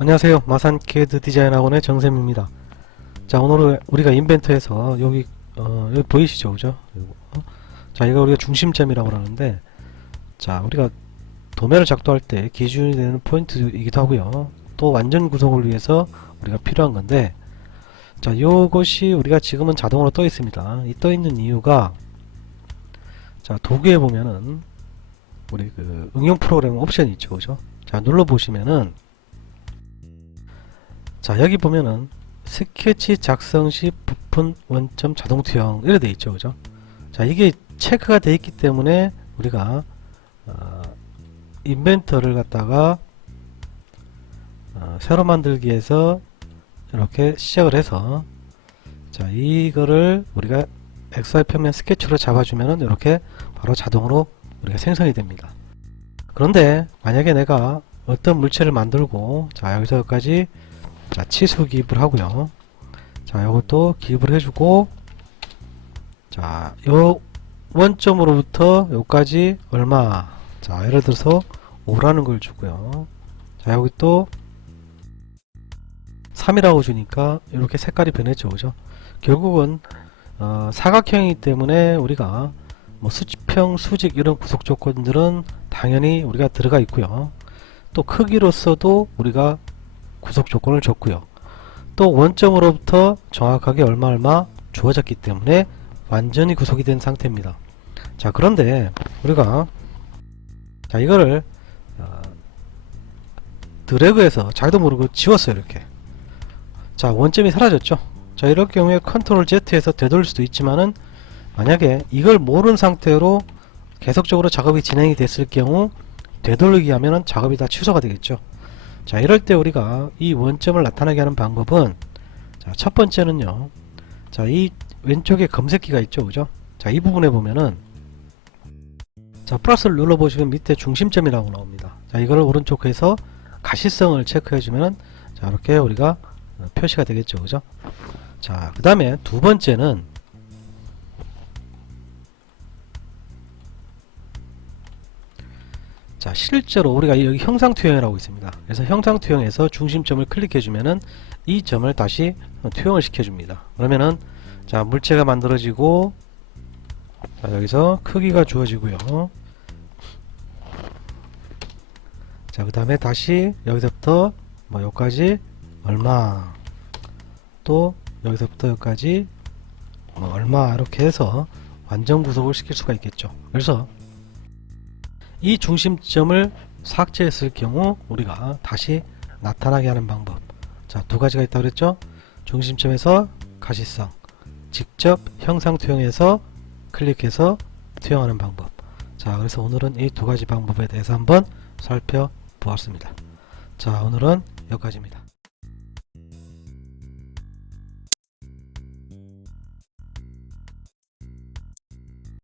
안녕하세요. 마산 캐드 디자인 학원의 정샘입니다. 자, 오늘 우리가 인벤트에서 여기 어, 여기 보이시죠? 그죠? 어? 자, 이거 우리가 중심점이라고 하는데 자, 우리가 도면을 작도할 때 기준이 되는 포인트이기도 하고요. 또 완전 구성을 위해서 우리가 필요한 건데 자, 요것이 우리가 지금은 자동으로 떠 있습니다. 이 떠 있는 이유가 자, 도구에 보면은 우리 그 응용 프로그램 옵션이 있죠. 그죠? 자, 눌러 보시면은 자 여기 보면은 스케치 작성 시 부품 원점 자동 투영 이렇게 돼 있죠 그죠? 자 이게 체크가 돼 있기 때문에 우리가 어, 인벤터를 갖다가 어, 새로 만들기에서 이렇게 시작을 해서 자 이거를 우리가 XY 평면 스케치로 잡아주면은 이렇게 바로 자동으로 우리가 생성이 됩니다. 그런데 만약에 내가 어떤 물체를 만들고 자 여기서 여기까지 자 치수 기입을 하고요. 자 요것도 기입을 해주고 자 요 원점으로부터 요까지 얼마? 자 예를 들어서 5라는 걸 주고요. 자 여기 또 3이라고 주니까 이렇게 색깔이 변했죠. 그죠? 결국은 어, 사각형이기 때문에 우리가 뭐 수평 수직 이런 구속 조건들은 당연히 우리가 들어가 있고요. 또 크기로서도 우리가 구속 조건을 줬고요. 또 원점으로부터 정확하게 얼마 얼마 주어졌기 때문에 완전히 구속이 된 상태입니다. 자 그런데 우리가 자 이거를 어, 드래그해서 자기도 모르고 지웠어요 이렇게 자 원점이 사라졌죠 자 이럴 경우에 컨트롤 Z에서 되돌릴 수도 있지만은 만약에 이걸 모르는 상태로 계속적으로 작업이 진행이 됐을 경우 되돌리기 하면은 작업이 다 취소가 되겠죠 자 이럴 때 우리가 이 원점을 나타나게 하는 방법은 자, 첫 번째는요. 자 이 왼쪽에 검색기가 있죠 그죠? 자 이 부분에 보면은 자 플러스를 눌러 보시면 밑에 중심점이라고 나옵니다. 자 이거를 오른쪽에서 가시성을 체크해 주면은 자 이렇게 우리가 어, 표시가 되겠죠 그죠? 자 그 다음에 두 번째는 자 실제로 우리가 여기 형상 투영이라고 있습니다. 그래서 형상 투영에서 중심점을 클릭해 주면은 이 점을 다시 투영을 시켜 줍니다. 그러면은 자 물체가 만들어지고 자 여기서 크기가 주어지고요. 자 그 다음에 다시 여기서부터 뭐 여기까지 얼마 또 여기서부터 여기까지 뭐 얼마 이렇게 해서 완전 구속을 시킬 수가 있겠죠. 그래서 이 중심점을 삭제했을 경우 우리가 다시 나타나게 하는 방법. 자 두 가지가 있다고 그랬죠? 중심점에서 가시성 직접 형상 투영해서 클릭해서 투영하는 방법. 자 그래서 오늘은 이 두 가지 방법에 대해서 한번 살펴보았습니다. 자 오늘은 여기까지입니다